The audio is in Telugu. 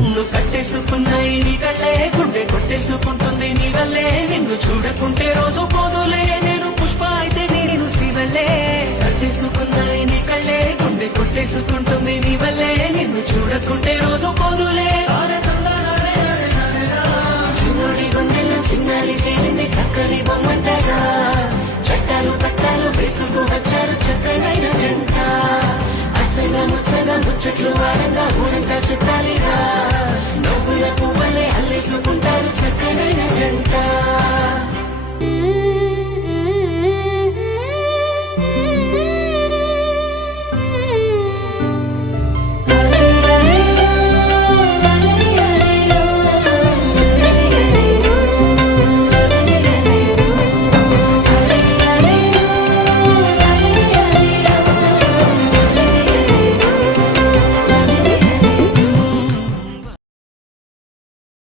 నన్ను కట్టేసుకున్నాయి నీ కళ్ళే గుండె కొట్టేసుకుంటుంది నీ వల్లే నిన్ను చూడకుంటే రోజు పోదులే నేను పుష్ప అయితే నేను శ్రీవల్లే కట్టేసుకున్నాయి నీ కళ్ళే గుండె కొట్టేసుకుంటుంది నీ వల్లే నిన్ను చూడకుంటే రోజు పోదులే చిన్నోడి గుండెల్లో చిన్నారి చేరింది చక్కని బొమ్మంటగా చట్టాలు పట్టాలు వేసుకు వచ్చారు చక్కనైన జంట అచ్చగా ముచ్చగా ముచ్చట్లు వారంగా ఊరంతా చుట్టాలి